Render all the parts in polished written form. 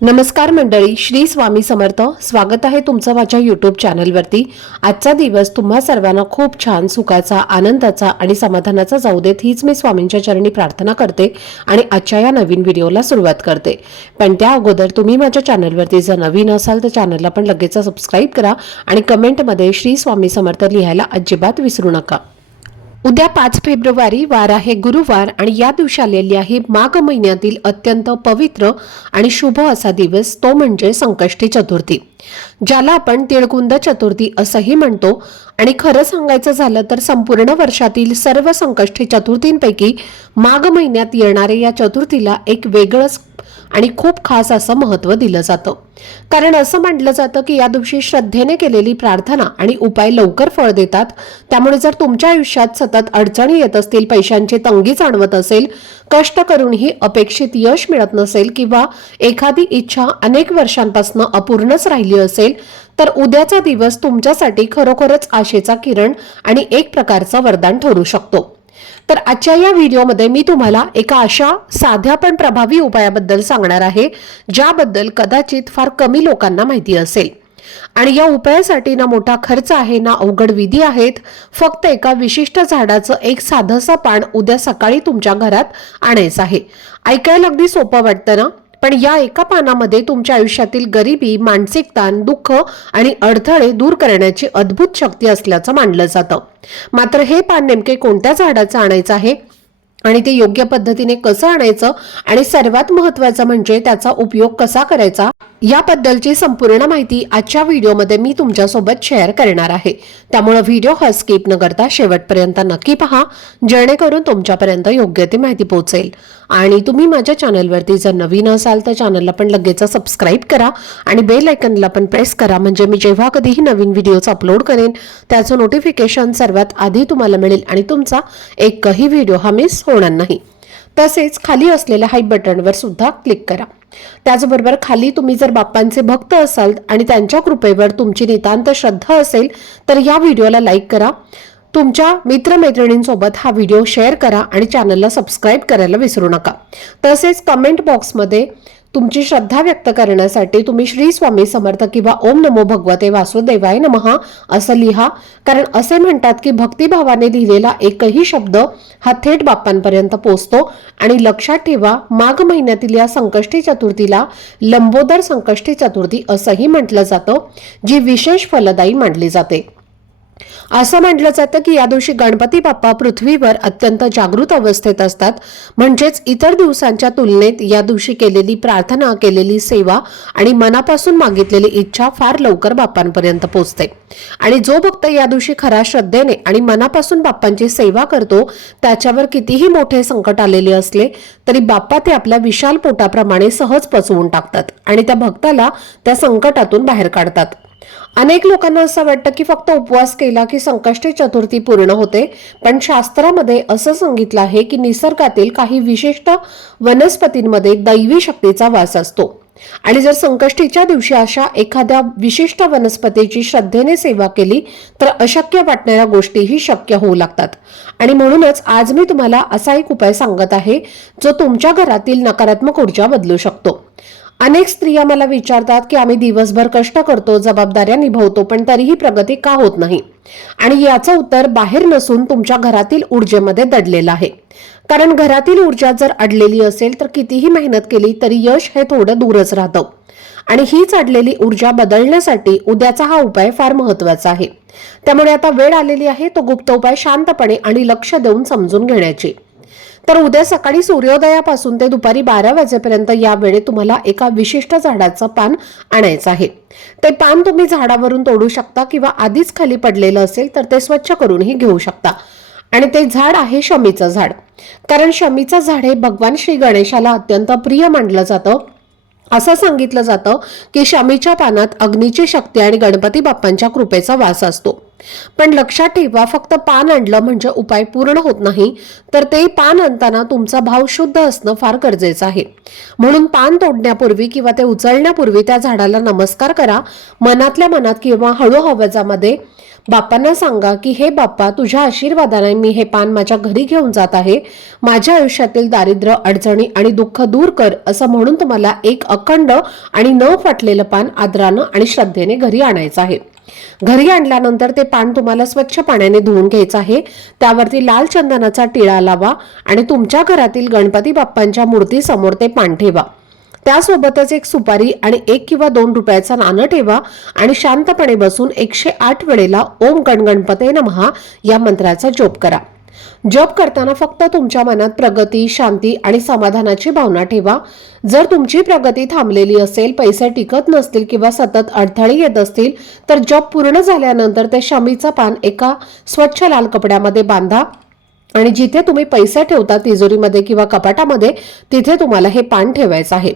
नमस्कार मंडळी, श्री स्वामी समर्थ. स्वागत आहे तुमचं माझ्या यूट्यूब चॅनलवरती. आजचा दिवस तुम्हा सर्वांना खूप छान, सुखाचा, आनंदाचा आणि समाधानाचा जाऊ देत, हीच मी स्वामींच्या चरणी प्रार्थना करते आणि आजच्या या नवीन व्हिडिओला सुरुवात करते. पण त्या अगोदर तुम्ही माझ्या चॅनलवरती जर नवीन असाल तर चॅनलला पण लगेच सबस्क्राईब करा आणि कमेंटमध्ये श्री स्वामी समर्थ लिहायला अजिबात विसरू नका. उद्या 5 फेब्रुवारी वार आहे गुरुवार आणि या दिवशी आलेली आहे माघ महिन्यातील अत्यंत पवित्र आणि शुभ असा दिवस, तो म्हणजे संकष्टी चतुर्थी, ज्याला आपण तिळगुंद चतुर्थी असंही म्हणतो. आणि खरं सांगायचं झालं तर संपूर्ण वर्षातील सर्व संकष्टी चतुर्थींपैकी माघ महिन्यात येणाऱ्या या चतुर्थीला एक वेगळंच आणि खूप खास असं महत्त्व दिलं जातं. कारण असं म्हटलं जातं की या दिवशी श्रद्धेने केलेली प्रार्थना आणि उपाय लवकर फळ देतात. त्यामुळे जर तुमच्या आयुष्यात सतत अडचणी येत असतील, पैशांची तंगी जाणवत असेल, कष्ट करूनही अपेक्षित यश मिळत नसेल किंवा एखादी इच्छा अनेक वर्षांपासून अपूर्णच राहिली असेल, तर उद्याचा दिवस तुमच्यासाठी खरोखरच आशेचा किरण आणि एक प्रकारचं वरदान ठरू शकतो. तर आजच्या या व्हिडिओमध्ये मी तुम्हाला एका अशा साध्या पण प्रभावी उपायाबद्दल सांगणार आहे, ज्याबद्दल कदाचित फार कमी लोकांना माहिती असेल. आणि या उपायासाठी ना मोठा खर्च आहे, ना अवघड विधी आहेत. फक्त एका विशिष्ट झाडाचं एक साधंसं पान उद्या सकाळी तुमच्या घरात आणायचं आहे. ऐकायला अगदी सोपं वाटतं ना, पण या एका पानामध्ये तुमच्या आयुष्यातील गरिबी, मानसिक ताण, दुःख आणि अडथळे दूर करण्याची अद्भुत शक्ती असल्याचं मानलं जातं. मात्र हे पान नेमके कोणत्या झाडाचं आणायचं आहे आणि ते योग्य पद्धतीने कसं आणायचं आणि सर्वात महत्त्वाचं म्हणजे त्याचा उपयोग कसा करायचा, याबद्दलची संपूर्ण माहिती आजच्या व्हिडिओमध्ये मी तुमच्यासोबत शेअर करणार आहे. त्यामुळे व्हिडिओ हा स्किप न करता शेवटपर्यंत नक्की पहा, जेणेकरून तुमच्यापर्यंत योग्य ती माहिती पोहोचेल. आणि तुम्ही माझ्या चॅनलवरती जर नवीन असाल तर चॅनलला पण लगेच सबस्क्राईब करा आणि बेल आयकॉनला पण प्रेस करा, म्हणजे मी जेव्हा कधीही नवीन व्हिडिओज अपलोड करेन त्याचं नोटिफिकेशन सर्वात आधी तुम्हाला मिळेल आणि तुमचा एकही व्हिडिओ हा मिस होणार नाही. तसेच खाली असलेल्या हाय बटनवर सुद्धा क्लिक करा. त्याचबरोबर खाली तुम्ही जर बाप्पांचे भक्त असाल आणि त्यांच्या कृपेवर तुमची नितांत श्रद्धा असेल तर या व्हिडिओला लाईक करा. तुमच्या मित्रमैत्रिणींसोबत हा व्हिडिओ शेअर करा आणि चॅनलला सबस्क्राईब करायला विसरू नका. तसेच कमेंट बॉक्समध्ये तुमची श्रद्धा व्यक्त करण्यासाठी तुम्ही श्री स्वामी समर्थ किंवा ओम नमो भगवते वासुदेवाय नमः असं लिहा. कारण असे म्हणतात की भक्तिभावाने लिहिलेला एकही शब्द हा थेट बाप्पांपर्यंत पोहोचतो. आणि लक्षात ठेवा, माघ महिन्यातील या संकष्टी चतुर्थीला लंबोदर संकष्टी चतुर्थी असंही म्हटलं जातं, जी विशेष फलदायी मानली जाते. असं म्हटलं जातं की या दिवशी गणपती बाप्पा पृथ्वीवर अत्यंत जागृत अवस्थेत असतात. म्हणजेच इतर दिवसांच्या तुलनेत या दिवशी केलेली प्रार्थना, केलेली सेवा आणि मनापासून मागितलेली इच्छा फार लवकर बाप्पांपर्यंत पोहोचते. आणि जो भक्त या दिवशी खऱ्या श्रद्धेने आणि मनापासून बाप्पांची सेवा करतो, त्याच्यावर कितीही मोठे संकट आलेले असले तरी बाप्पा ते आपल्या विशाल पोटाप्रमाणे सहज पचवून टाकतात आणि त्या भक्ताला त्या संकटातून बाहेर काढतात. अनेक लोकांना असं वाटतं की फक्त उपवास केला की संकष्टी चतुर्थी पूर्ण होते, पण शास्त्रामध्ये असं सांगितलं आहे की निसर्गातील काही विशिष्ट वनस्पतींमध्ये दैवी शक्तीचा वास असतो. आणि जर संकष्टीच्या दिवशी अशा एखाद्या विशिष्ट वनस्पतीची श्रद्धेने सेवा केली तर अशक्य वाटणाऱ्या गोष्टीही शक्य होऊ लागतात. आणि म्हणूनच आज मी तुम्हाला असा एक उपाय सांगत आहे, जो तुमच्या घरातील नकारात्मक ऊर्जा बदलू शकतो. अनेक स्त्रिया मला विचारतात की आम्ही दिवसभर कष्ट करतो, जबाबदाऱ्या निभावतो, पण तरीही प्रगती का होत नाही. आणि याचं उत्तर बाहेर नसून तुमच्या घरातील ऊर्जेमध्ये दडलेलं आहे. कारण घरातील ऊर्जा जर अडलेली असेल तर कितीही मेहनत केली तरी यश हे थोडं दूरच राहतं. आणि हीच अडलेली ऊर्जा बदलण्यासाठी उद्याचा हा उपाय फार महत्वाचा आहे. त्यामुळे आता वेळ आलेली आहे तो गुप्त उपाय शांतपणे आणि लक्ष देऊन समजून घेण्याची. तर उद्या सकाळी सूर्योदयापासून ते दुपारी 12 वाजेपर्यंत या वेळेत तुम्हाला एका विशिष्ट झाडाचं पान आणायचं आहे. ते पान तुम्ही झाडावरून तोडू शकता किंवा आधीच खाली पडलेलं असेल तर ते स्वच्छ करूनही घेऊ शकता. आणि ते झाड आहे शमीचं झाड. कारण शमीचं झाड हे भगवान श्री गणेशाला अत्यंत प्रिय मानलं जातं. असं सांगितलं जातं की शमीच्या पानात अग्नीची शक्ती आणि गणपती बाप्पांच्या कृपेचा वास असतो. पण लक्षात ठेवा, फक्त पान आणलं म्हणजे उपाय पूर्ण होत नाही, तर ते पान आणताना तुमचा भाव शुद्ध असणं फार गरजेचं आहे. म्हणून पान तोडण्यापूर्वी किंवा ते उचलण्यापूर्वी त्या झाडाला नमस्कार करा. मनातल्या मनात किंवा हळू आवाजामध्ये बाप्पांना सांगा की हे बाप्पा, तुझ्या आशीर्वादाने मी हे पान माझ्या घरी घेऊन जात आहे. माझ्या आयुष्यातील दारिद्र्य, अडचणी आणि दुःख दूर कर, असं म्हणून तुम्हाला एक अखंड आणि न फाटलेलं पान आदरानं आणि श्रद्धेने घरी आणायचं आहे. घरी आणल्यानंतर ते पान तुम्हाला स्वच्छ पाण्याने धुवून घ्यायचं आहे. त्यावरती लाल चंदनाचा टिळा लावा आणि तुमच्या घरातील गणपती बाप्पांच्या मूर्तीसमोर ते पान ठेवा. त्यासोबतच एक सुपारी आणि 1 किंवा 2 रुपयाचं नाणं ठेवा आणि शांतपणे बसून 108 वेळेला ओम गणगणपते नमः या मंत्राचा जप करा. जप करताना फक्त तुमच्या मनात प्रगती, शांती आणि समाधानाची भावना ठेवा. जर तुमची प्रगती थांबलेली असेल, पैसे टिकत नसतील किंवा सतत अडथळे येत असतील, तर जप पूर्ण झाल्यानंतर ते शमीचं पान एका स्वच्छ लाल कपड्यामध्ये बांधा आणि जिथे तुम्ही पैसे ठेवता, तिजोरीमध्ये किंवा कपाटामध्ये, तिथे तुम्हाला हे पान ठेवायचं आहे.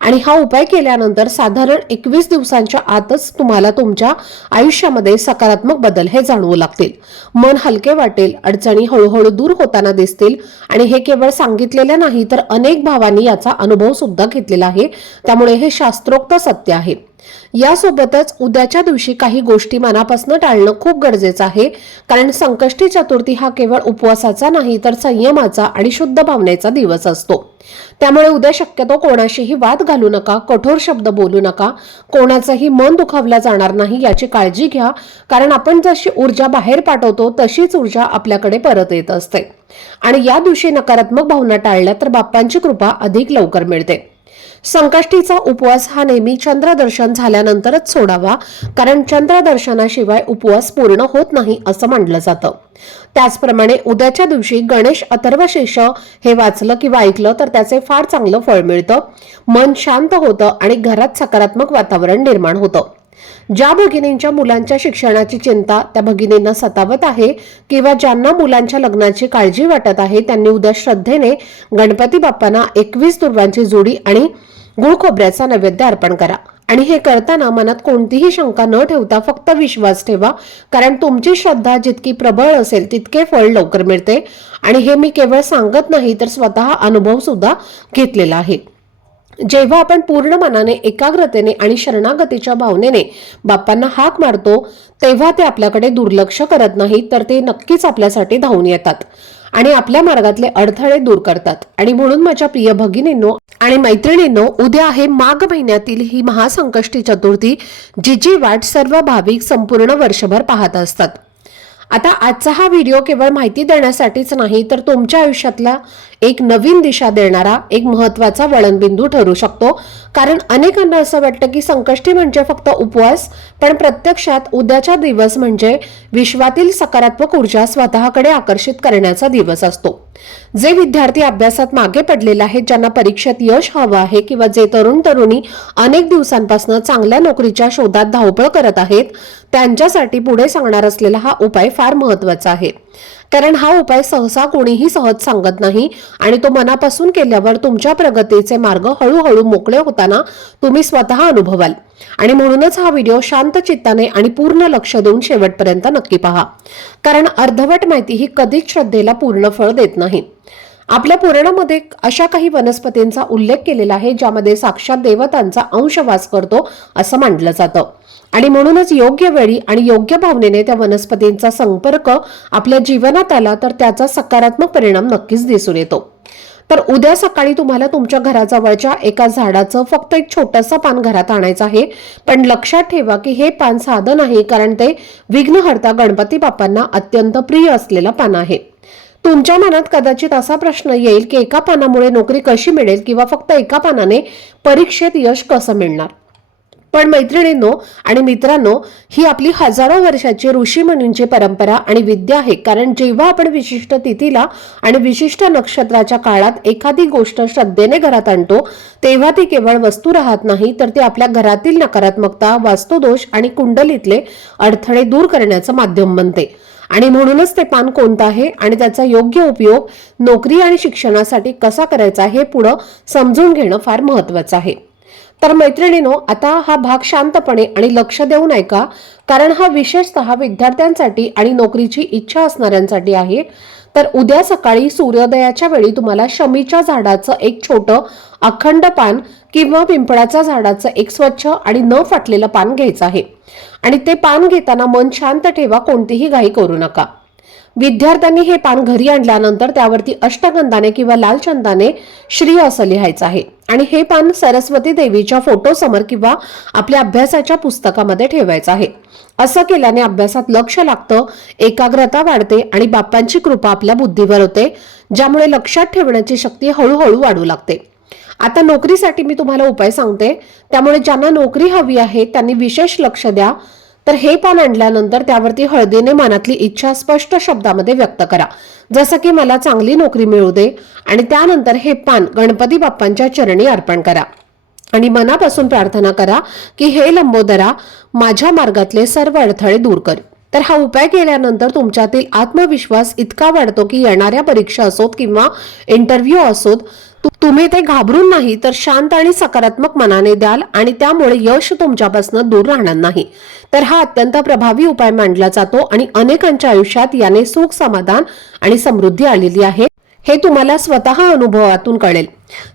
आणि हा उपाय केल्यानंतर साधारण 21 दिवसांच्या आतच तुम्हाला तुमच्या आयुष्यामध्ये सकारात्मक बदल हे जाणवू लागतील. मन हलके वाटेल, अडचणी हळूहळू दूर होताना दिसतील. आणि हे केवळ सांगितलेले नाही, तर अनेक भावांनी याचा अनुभव सुद्धा घेतलेला आहे. त्यामुळे हे शास्त्रोक्त सत्य आहे. यासोबतच उद्याच्या दिवशी काही गोष्टी मनापासून टाळणं खूप गरजेचं आहे. कारण संकष्टी चतुर्थी हा केवळ उपवासाचा नाही, तर संयमाचा आणि शुद्ध भावनेचा दिवस असतो. त्यामुळे उद्या शक्यतो कोणाशीही वाद घालू नका, कठोर शब्द बोलू नका, कोणाचंही मन दुखावलं जाणार नाही याची काळजी घ्या. कारण आपण जशी ऊर्जा बाहेर पाठवतो, तशीच ऊर्जा आपल्याकडे परत येत असते. आणि या दिवशी नकारात्मक भावना टाळल्या तर बाप्पांची कृपा अधिक लवकर मिळते. संकष्टीचा उपवास हा नेहमी चंद्रदर्शन झाल्यानंतरच सोडावा, कारण चंद्रदर्शनाशिवाय उपवास पूर्ण होत नाही असं मानलं जातं. त्याचप्रमाणे उद्याच्या दिवशी गणेश अथर्वशीर्ष हे वाचलं किंवा ऐकलं तर त्याचे फार चांगलं फळ मिळतं. मन शांत होतं आणि घरात सकारात्मक वातावरण निर्माण होतं. ज्या भगिनींच्या मुलांच्या शिक्षणाची चिंता त्या भगिनींना सतावत आहे किंवा ज्यांना मुलांच्या लग्नाची काळजी वाटत आहे, त्यांनी उद्या श्रद्धेने गणपती बाप्पांना 21 दुर्वांची जोडी आणि गुळ खोबऱ्याचा नैवेद्य अर्पण करा. आणि हे करताना मनात कोणतीही शंका न ठेवता फक्त विश्वास ठेवा. कारण तुमची श्रद्धा जितकी प्रबळ असेल तितके फळ लवकर मिळते. आणि हे मी केवळ सांगत नाही, तर स्वतः अनुभव सुद्धा घेतलेला आहे. जेव्हा आपण पूर्ण मनाने, एकाग्रतेने आणि शरणागतीच्या भावनेने बाप्पांना हाक मारतो, तेव्हा ते आपल्याकडे दुर्लक्ष करत नाही, तर ते नक्कीच आपल्यासाठी धावून येतात आणि आपल्या मार्गातले अडथळे दूर करतात. आणि म्हणून माझ्या प्रिय भगिनींनो आणि मैत्रिणींनो, उद्या आहे माघ महिन्यातील ही महासंकष्टी चतुर्थी, जी वाट सर्व भाविक संपूर्ण वर्षभर पाहत असतात. आता आजचा हा व्हिडिओ केवळ माहिती देण्यासाठीच नाही, तर तुमच्या आयुष्यातला एक नवीन दिशा देणारा एक महत्त्वाचा वळणबिंदू ठरू शकतो. कारण अनेकांना असं वाटतं की संकष्टी म्हणजे फक्त उपवास, पण प्रत्यक्षात उद्याचा दिवस म्हणजे विश्वातील सकारात्मक ऊर्जा स्वतःकडे आकर्षित करण्याचा दिवस असतो. जे विद्यार्थी अभ्यासात मागे पडलेले आहेत, ज्यांना परीक्षेत यश हवं आहे किंवा जे तरुण तरुणी अनेक दिवसांपासून चांगल्या नोकरीच्या शोधात धावपळ करत आहेत, त्यांच्यासाठी पुढे सांगणार असलेला हा उपाय फार महत्त्वाचा आहे. कारण हा उपाय सहसा कोणीही सहज सांगत नाही आणि तो मनापासून केल्यावर तुमच्या प्रगतीचे मार्ग हळूहळू मोकळे होताना तुम्ही स्वतः अनुभवाल. आणि म्हणूनच हा व्हिडिओ शांत चित्ताने आणि पूर्ण लक्ष देऊन शेवटपर्यंत नक्की पहा. कारण अर्धवट माहिती ही कधीच श्रद्धेला पूर्ण फळ देत नाही. आपल्या पुराणामध्ये अशा काही वनस्पतींचा उल्लेख केलेला आहे ज्यामध्ये साक्षात देवतांचा अंश वास करतो असं मानलं जातं. आणि म्हणूनच योग्य वेळी आणि योग्य भावनेने त्या वनस्पतींचा संपर्क आपल्या जीवनात आला तर त्याचा सकारात्मक परिणाम नक्कीच दिसून येतो. तर उद्या सकाळी तुम्हाला तुमच्या घराजवळच्या एका झाडाचं फक्त एक छोटंसं पान घरात आणायचं आहे. पण लक्षात ठेवा की हे पान साधं नाही, कारण ते विघ्नहर्ता गणपती बाप्पांना अत्यंत प्रिय असलेलं पान आहे. तुमच्या मनात कदाचित असा प्रश्न येईल की एका पानामुळे नोकरी कशी मिळेल किंवा फक्त एका पानाने परीक्षेत यश कसं मिळणार. पण मैत्रिणींनो आणि मित्रांनो, ही आपली हजारो वर्षाची ऋषीमुनींची परंपरा आणि विद्या आहे. कारण जेव्हा आपण विशिष्ट तिथीला आणि विशिष्ट नक्षत्राच्या काळात एखादी गोष्ट श्रद्धेने घरात आणतो, तेव्हा ती केवळ वस्तू राहत नाही, तर ती आपल्या घरातील नकारात्मकता, वास्तुदोष आणि कुंडलीतले अडथळे दूर करण्याचं माध्यम बनते. आणि म्हणूनच ते पान कोणतं आहे आणि त्याचा योग्य उपयोग नोकरी आणि शिक्षणासाठी कसा करायचा हे पुढे समजून घेणं फार महत्त्वाचं आहे. तर मैत्रिणींनो, आता हा भाग शांतपणे आणि लक्ष देऊन ऐका, कारण हा विशेषतः विद्यार्थ्यांसाठी आणि नोकरीची इच्छा असणाऱ्यांसाठी आहे. तर उद्या सकाळी सूर्योदयाच्या वेळी तुम्हाला शमीच्या झाडाचं एक छोटं अखंड पान किंवा पिंपळाच्या झाडाचं एक स्वच्छ आणि न फाटलेलं पान घ्यायचं आहे. आणि ते पान घेताना मन शांत ठेवा, कोणतीही घाई करू नका. विद्यार्थ्यांनी हे पान घरी आणल्यानंतर त्यावरती अष्टगंधाने किंवा लाल चंदाने श्री असं लिहायचं आहे. आणि हे पान सरस्वती देवीच्या फोटो समोर किंवा आपल्या अभ्यासाच्या पुस्तकामध्ये ठेवायचं आहे. असं केल्याने अभ्यासात लक्ष लागतं, एकाग्रता वाढते आणि बाप्पांची कृपा आपल्या बुद्धीवर होते, ज्यामुळे लक्षात ठेवण्याची शक्ती हळूहळू वाढू लागते. आता नोकरीसाठी मी तुम्हाला उपाय सांगते, त्यामुळे ज्यांना नोकरी हवी आहे त्यांनी विशेष लक्ष द्या. तर हे पान आणल्यानंतर त्यावरती हळदीने मनातली इच्छा स्पष्ट शब्दामध्ये व्यक्त करा, जसं की मला चांगली नोकरी मिळू दे. आणि त्यानंतर हे पान गणपती बाप्पांच्या चरणी अर्पण करा आणि मनापासून प्रार्थना करा की हे लंबोदरा, माझ्या मार्गातले सर्व अडथळे दूर कर. तर हा उपाय केल्यानंतर तुमच्यातील आत्मविश्वास इतका वाढतो की येणाऱ्या परीक्षा असोत किंवा इंटरव्ह्यू असोत, तुम्ही ते घाबरून नाही तर शांत आणि सकारात्मक मनाने द्याल आणि त्यामुळे यश तुमच्यापासून दूर राहणार नाही. तर हा अत्यंत प्रभावी उपाय मानला जातो आणि अनेकांच्या आयुष्यात याने सुख, समाधान आणि समृद्धी आलेली आहे, हे तुम्हाला स्वतः अनुभवातून कळेल.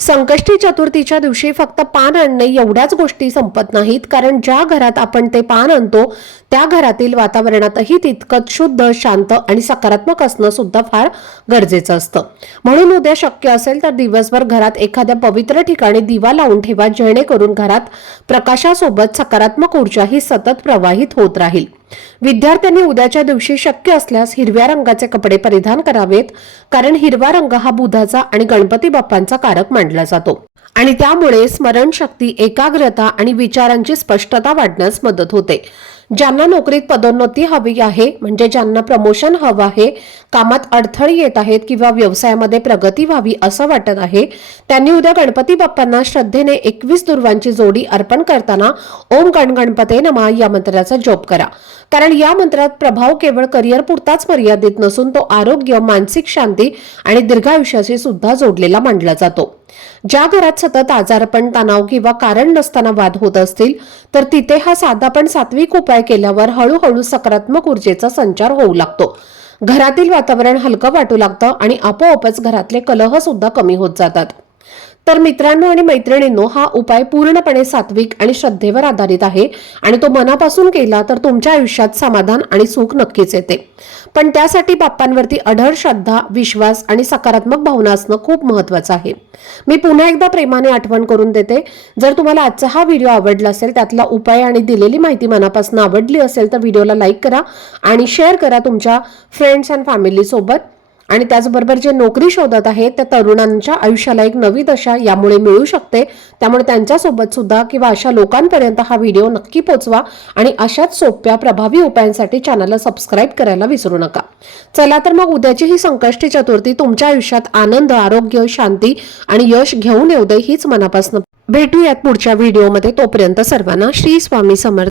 संकष्टी चतुर्थीच्या दिवशी फक्त पान आणणे एवढ्याच गोष्टी संपत नाहीत, कारण ज्या घरात आपण ते पान आणतो त्या घरातील वातावरणातही तितकंच शुद्ध, शांत आणि सकारात्मक असणं सुद्धा फार गरजेचं असतं. म्हणून उद्या शक्य असेल तर दिवसभर घरात एखाद्या पवित्र ठिकाणी दिवा लावून ठेवा, जेणेकरून घरात प्रकाशासोबत सकारात्मक ऊर्जाही सतत प्रवाहित होत राहील. विद्यार्थ्यांनी उद्याच्या दिवशी शक्य असल्यास हिरव्या रंगाचे कपडे परिधान करावेत, कारण हिरवा रंग हा बुधाचा आणि गणपती बाप्पांचा कारक मानला जातो आणि त्यामुळे स्मरणशक्ती, एकाग्रता आणि विचारांची स्पष्टता वाढण्यास मदत होते. ज्यांना नोकरीत पदोन्नती हवी आहे, म्हणजे ज्यांना प्रमोशन हवं आहे, कामात अडथळे येत आहेत किंवा व्यवसायामध्ये प्रगती व्हावी असं वाटत आहे, त्यांनी उद्या गणपती बाप्पांना श्रद्धेने 21 दुर्वांची जोडी अर्पण करताना ओम गण गणपते नमः या मंत्राचा जप करा. कारण या मंत्रात प्रभाव केवळ करिअर पुरताच मर्यादित नसून तो आरोग्य, मानसिक शांती आणि दीर्घायुष्याशी सुद्धा जोडलेला मानला जातो. ज्या घरात सतत आजारपण, तणाव किंवा कारण नसताना वाद होत असतील, तर तिथे हा साधा पण सात्विक उपाय केल्यावर हळूहळू सकारात्मक ऊर्जेचा संचार होऊ लागतो. घरातील वातावरण हलकं वाटू लागतं आणि आपोआपच घरातले कलह सुद्धा कमी होत जातात. तर मित्रांनो आणि मैत्रिणींनो, हा उपाय पूर्णपणे सात्विक आणि श्रद्धेवर आधारित आहे आणि तो मनापासून केला तर तुमच्या आयुष्यात समाधान आणि सुख नक्कीच येते. पण त्यासाठी बाप्पांवरती अढळ श्रद्धा, विश्वास आणि सकारात्मक भावना असणं खूप महत्त्वाचं आहे. मी पुन्हा एकदा प्रेमाने आठवण करून देते, जर तुम्हाला आजचा हा व्हिडिओ आवडला असेल, त्यातला उपाय आणि दिलेली माहिती मनापासून आवडली असेल तर व्हिडिओला लाईक करा आणि शेअर करा तुमच्या फ्रेंड्स अँड फॅमिली सोबत. आणि त्याचबरोबर जे नोकरी शोधत आहेत त्या तरुणांच्या आयुष्याला एक नवी दशा यामुळे मिळू शकते, त्यामुळे त्यांच्यासोबत सुद्धा किंवा अशा लोकांपर्यंत हा व्हिडिओ नक्की पोहोचवा आणि अशाच सोप्या प्रभावी उपायांसाठी चॅनलला सबस्क्राईब करायला विसरू नका. चला तर मग उद्याची ही संकष्टी चतुर्थी तुमच्या आयुष्यात आनंद, आरोग्य, शांती आणि यश घेऊन येऊ दे हीच मनापासून भेटूयात पुढच्या व्हिडिओमध्ये. तोपर्यंत सर्वांना श्री स्वामी समर्थ.